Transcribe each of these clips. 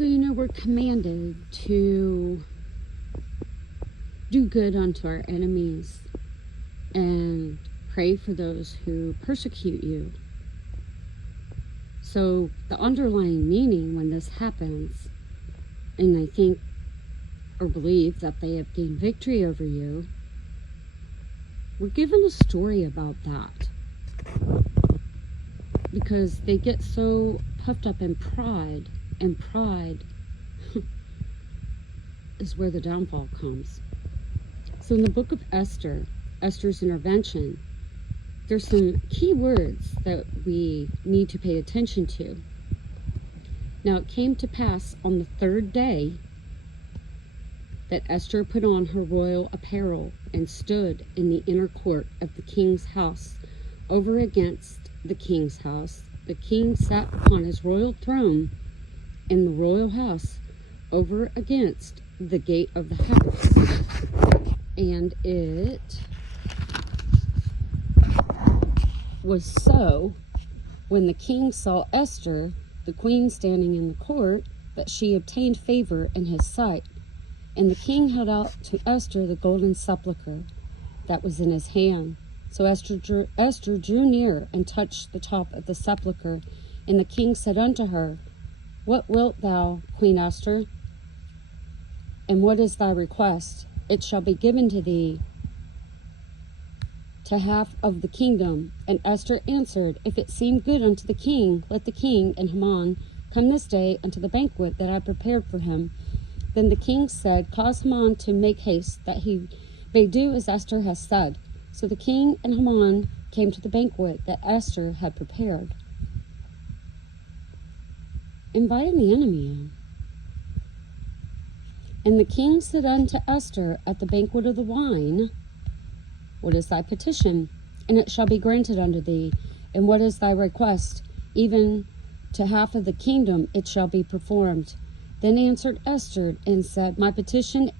So, we're commanded to do good unto our enemies and pray for those who persecute you. So the underlying meaning when this happens, and I think or believe that they have gained victory over you, we're given a story about that. Because they get so puffed up in pride, and pride is where the downfall comes. So in the book of Esther, Esther's intervention, there's some key words that we need to pay attention to. Now it came to pass on the third day that Esther put on her royal apparel and stood in the inner court of the king's house, over against the king's house. The king sat upon his royal throne in the royal house, over against the gate of the house. And it was so, when the king saw Esther, the queen, standing in the court, that she obtained favor in his sight. And the king held out to Esther the golden sepulchre that was in his hand. So Esther drew near and touched the top of the sepulchre. And the king said unto her, What wilt thou, Queen Esther? And what is thy request? It shall be given to thee to half of the kingdom. And Esther answered, If it seem good unto the king, let the king and Haman come this day unto the banquet that I prepared for him. Then the king said, Cause Haman to make haste, that he may do as Esther has said. So the king and Haman came to the banquet that Esther had prepared. Inviting the enemy in. And the king said unto Esther at the banquet of the wine, What is thy petition? And it shall be granted unto thee. And what is thy request? Even to half of the kingdom it shall be performed. Then answered Esther and said, My petition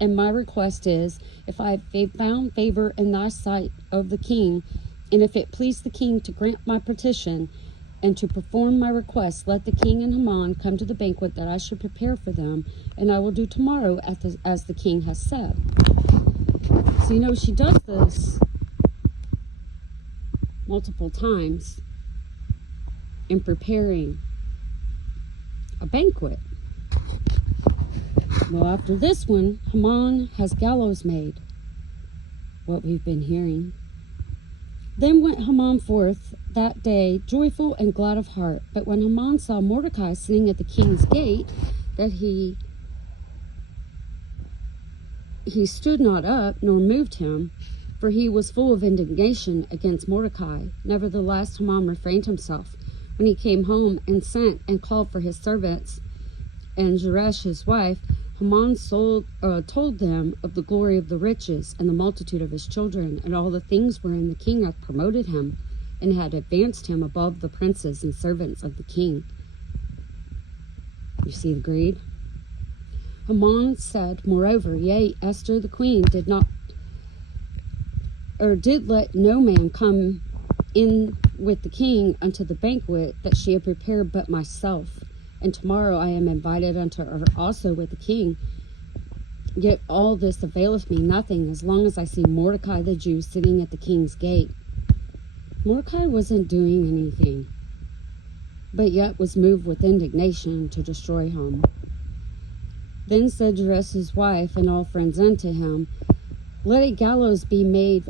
and my request is, if I have found favor in thy sight of the king, and if it please the king to grant my petition and to perform my request, let the king and Haman come to the banquet that I should prepare for them, and I will do tomorrow as the king has said. So she does this multiple times in preparing a banquet. Well, after this one, Haman has gallows made, what we've been hearing. Then went Haman forth that day, joyful and glad of heart. But when Haman saw Mordecai sitting at the king's gate, that he stood not up, nor moved him, for he was full of indignation against Mordecai. Nevertheless, Haman refrained himself. When he came home and sent and called for his servants and Zeresh his wife, Haman told them of the glory of the riches and the multitude of his children, and all the things wherein the king hath promoted him, and had advanced him above the princes and servants of the king. You see the greed? Haman said, Moreover, yea, Esther the queen did let no man come in with the king unto the banquet that she had prepared but myself. And tomorrow I am invited unto her also with the king. Yet all this availeth me nothing, as long as I see Mordecai the Jew sitting at the king's gate. Mordecai wasn't doing anything, but yet was moved with indignation to destroy him. Then said Zeresh his wife and all friends unto him, Let a gallows be made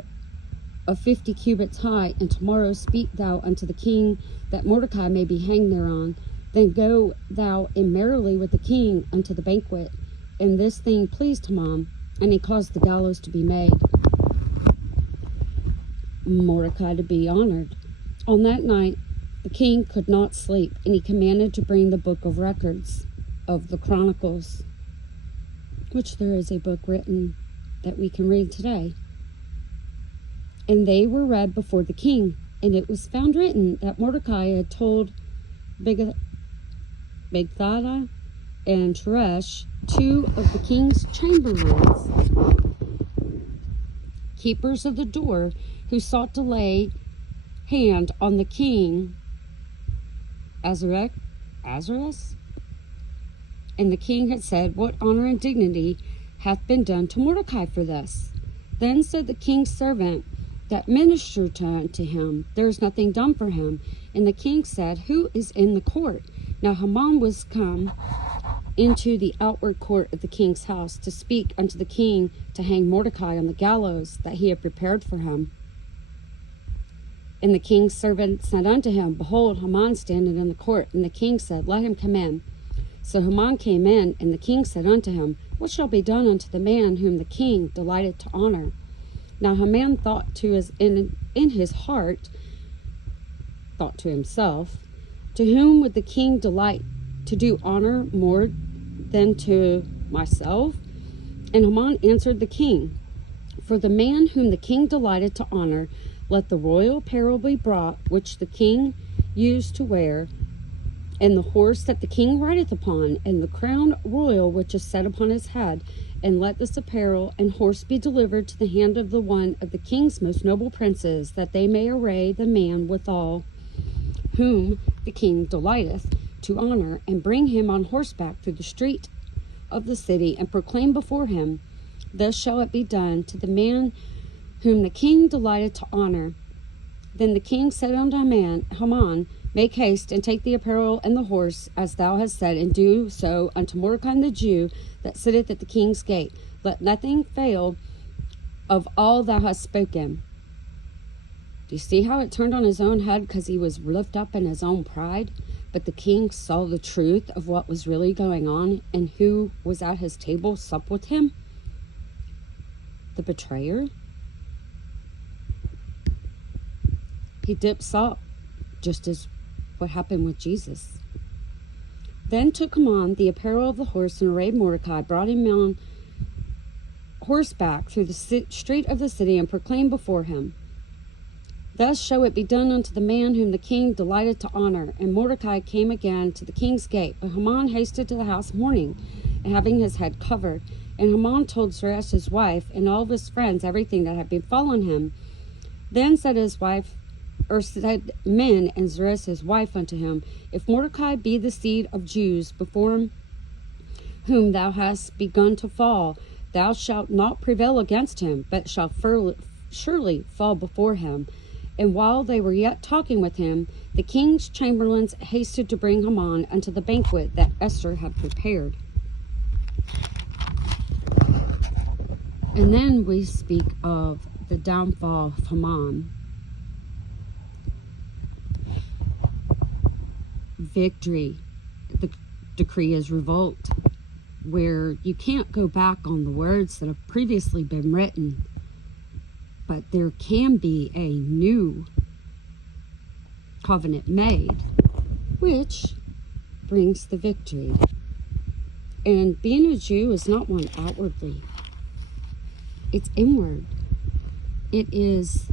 of 50 cubits high, and tomorrow speak thou unto the king, that Mordecai may be hanged thereon. Then go thou in merrily with the king unto the banquet. And this thing pleased Haman, and he caused the gallows to be made, Mordecai to be honored. On that night the king could not sleep, and he commanded to bring the book of records of the Chronicles, which there is a book written that we can read today. And they were read before the king, and it was found written that Mordecai had told Bigthana and Teresh, two of the king's chamberlains, keepers of the door, who sought to lay hand on the king Ahasuerus, And the king had said, What honor and dignity hath been done to Mordecai for this? Then said the king's servant that ministered unto him, There is nothing done for him. And the king said, Who is in the court? Now Haman was come into the outward court of the king's house to speak unto the king to hang Mordecai on the gallows that he had prepared for him. And the king's servant said unto him, Behold, Haman standeth in the court. And the king said, Let him come in. So Haman came in, and the king said unto him, What shall be done unto the man whom the king delighted to honor? Now Haman thought in his heart, thought to himself, To whom would the king delight to do honor more than to myself? And Haman answered the king, For the man whom the king delighted to honor, let the royal apparel be brought, which the king used to wear, and the horse that the king rideth upon, and the crown royal which is set upon his head, and let this apparel and horse be delivered to the hand of the one of the king's most noble princes, that they may array the man withal, whom the king delighteth to honor, and bring him on horseback through the street of the city, and proclaim before him, Thus shall it be done to the man whom the king delighted to honor. Then the king said unto Haman, Make haste, and take the apparel and the horse, as thou hast said, and do so unto Mordecai the Jew, that sitteth at the king's gate. Let nothing fail of all thou hast spoken. Do you see how it turned on his own head because he was lifted up in his own pride? But the king saw the truth of what was really going on, and who was at his table supped with him? The betrayer. He dipped salt, just as what happened with Jesus. Then took Haman the apparel of the horse, and arrayed Mordecai, brought him on horseback through the street of the city, and proclaimed before him, Thus shall it be done unto the man whom the king delighted to honor. And Mordecai came again to the king's gate. But Haman hasted to the house mourning, and having his head covered. And Haman told Zeresh his wife and all of his friends everything that had befallen him. Then said men and Zeresh his wife unto him, If Mordecai be the seed of Jews before whom thou hast begun to fall, thou shalt not prevail against him, but shalt surely fall before him. And while they were yet talking with him, the king's chamberlains hasted to bring Haman unto the banquet that Esther had prepared. And then we speak of the downfall of Haman. Victory. The decree is revolt, where you can't go back on the words that have previously been written, but there can be a new covenant made, which brings the victory. And being a Jew is not one outwardly. It's inward. It is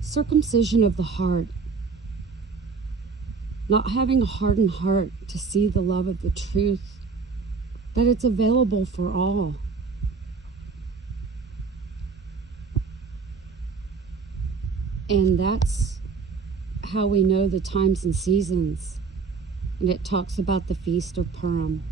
circumcision of the heart. Not having a hardened heart to see the love of the truth, that it's available for all. And that's how we know the times and seasons. And it talks about the Feast of Purim.